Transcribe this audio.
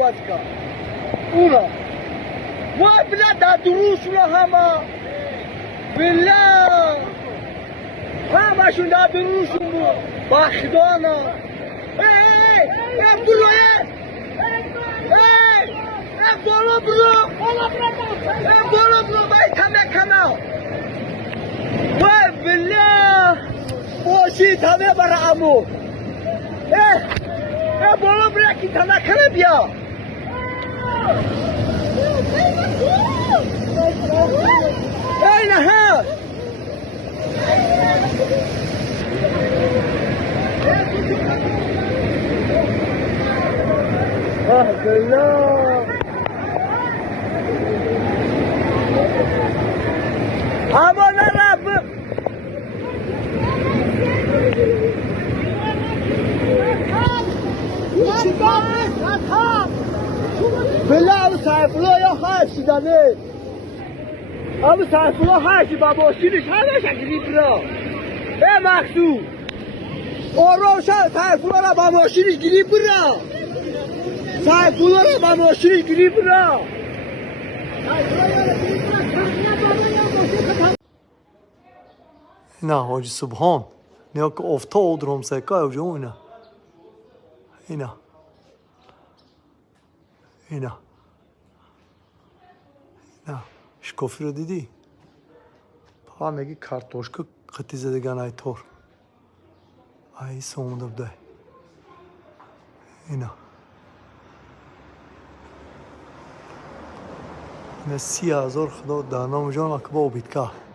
واسکا اونا ما بلا دا دروس و همه بلا همشون دا دروسون بود بخدانا بالا برو باید همه کنم وای بلا باشید همه برا امو بالا برو یکی همه کنه بیا اینه ها بلا اما نرب بلا ابو سیفالله یا هرچی دانه ابو سیفالله هرچی با ماشینش همه شکلی برا مقصود روشن سیفالله را با ماشینش گیری برا سیفالله را با ماشینش گیری برا نه حاجی سبحان نیا که افتاد روم سکا اوجا اینا اینا اینا اینا شکافی رو دیدی؟ پا میگی کارتوشکا قطی زدگان ای طور ای سومده بده اینا اینا 30,000 خدا در نام جان اکبا و بیدکه